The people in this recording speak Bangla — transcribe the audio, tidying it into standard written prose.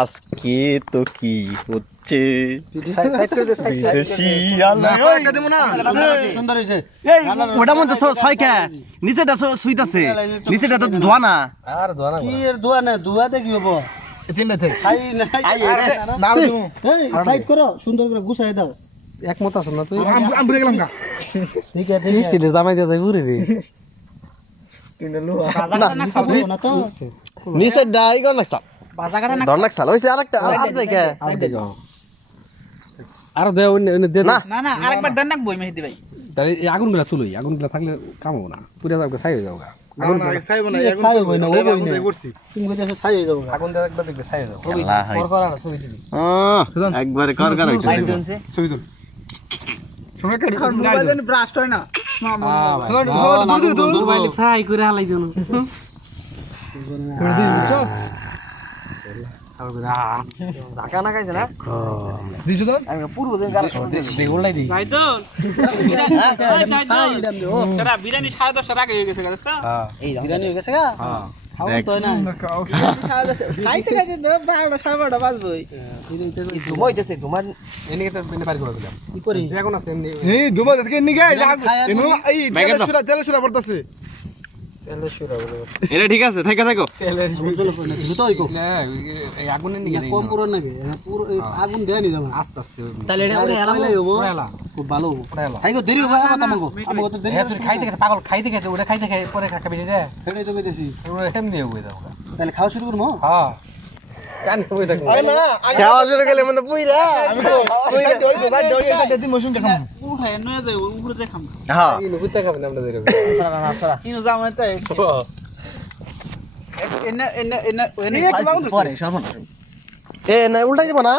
আজকে তো কি হচ্ছে ওটা মধ্যে ছয় খা নিচেটা সুইতাছে নিচেটা তো ধোয়া না কি এর ধোয়া না ধোয়া দেখি হবো সাইড করো সুন্দর করে গুছাই দাও একমত আছো না তুই আমি বুঝে গেলাম ঠিক আছে মিষ্টিলে জামাই দিয়ে যাই পুরে রে নিচে ডাই গন লাগছা ধর লাগছা হইছে আরেকটা আর দেখে আর দে দে না না আরেকবার দেন না বই মেহেদি ভাই তাই এই আগুনগুলা তুলই আগুনগুলা থাকলে কাম হবে না পুরে যাবে ছাই হয়ে যাবে আগুন ছাই হই না ও বই না তুমি কইতাছো ছাই হয়ে যাবে আগুন দেওয়া একবার দেখবে ছাই হয়ে যাবে পর করা না ছবি তুলি একবারে কর কর হইছে ছবি তুল মোবাইল দেন ব্রাস্ট হয় না মোবাইল ফ্রাই করে হালাই দেন করে দিই বুঝছো ঢাকা না খাইছে না দিছো তো আমি পূর্ব দিন গাল দেখ ওলাই দি যাই তো তারা বিরিয়ানি 10:30 আগে হয়ে গেছে গাছা হ্যাঁ এই বিরিয়ানি হয়ে গেছে গা হ্যাঁ খাও তো না খাইতে খাইতে 12টা 12:30 বাজবই ঘুমাইতেছে তোমার এনে একটা বেনে পার করে দিলাম কি করি এখন আছে এমনি এই ডুবা দেখে নিগে এনো এই তেল সুরা পড়তাছে এটা ঠিক আছে থাকা থাকো চলো কই না কিছু তো হইকো এই আগুনের নিকে কম পুরো নাকি পুরো আগুন দেয়নি যাবে আস্তে আস্তে তাহলে এটা উড়ে এলাম এলা খুব ভালো হবে এলা আইগো দেরি হবে আমাগো তো দেরি তুই খাইতে খাইতে পাগল খাইতে খাইতে ওটা খাইতে খাই পরে খাবি রে সেটাই তো কইতেছি ওটা এমনি হয়ে যাবে তাহলে খাওয়া শুরু করবো হ্যাঁ জান কই থাকবো খাওয়া শুরু গেলে মানে পুইরা আমি তো সাইড ওই দিন মশুন দেখাম উঠে নয় যাই উপরে দেখাম হ্যাঁ ইনো কুত্তা খাবে না আমরা দেরে কিনো জামাই তো এনে এ না উল্টাই দিব না